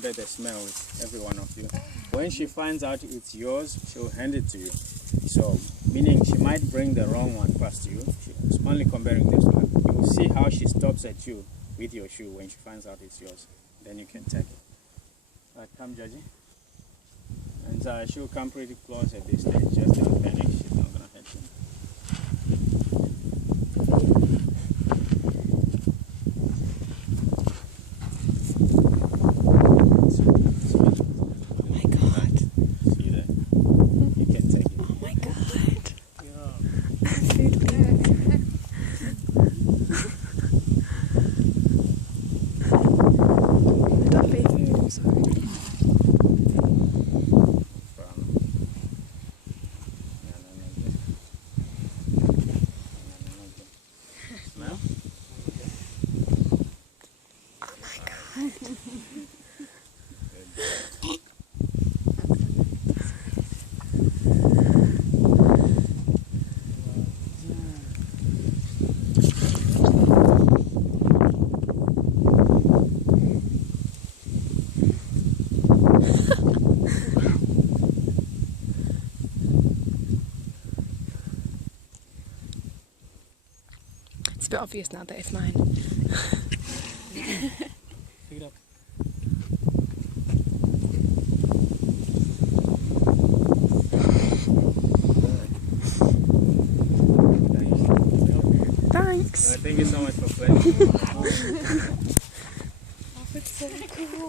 under the smell with every one of you. When she finds out it's yours, she'll hand it to you. So, meaning she might bring the wrong one past you. She's only comparing this one. You will see how she stops at you with your shoe when she finds out it's yours. Then you can take it. Come, Judgy. And she'll come pretty close at this stage. Just don't panic. She's not going to hurt you. It's a bit obvious now that it's mine. Pick it up. Thanks. Thank you so much for playing.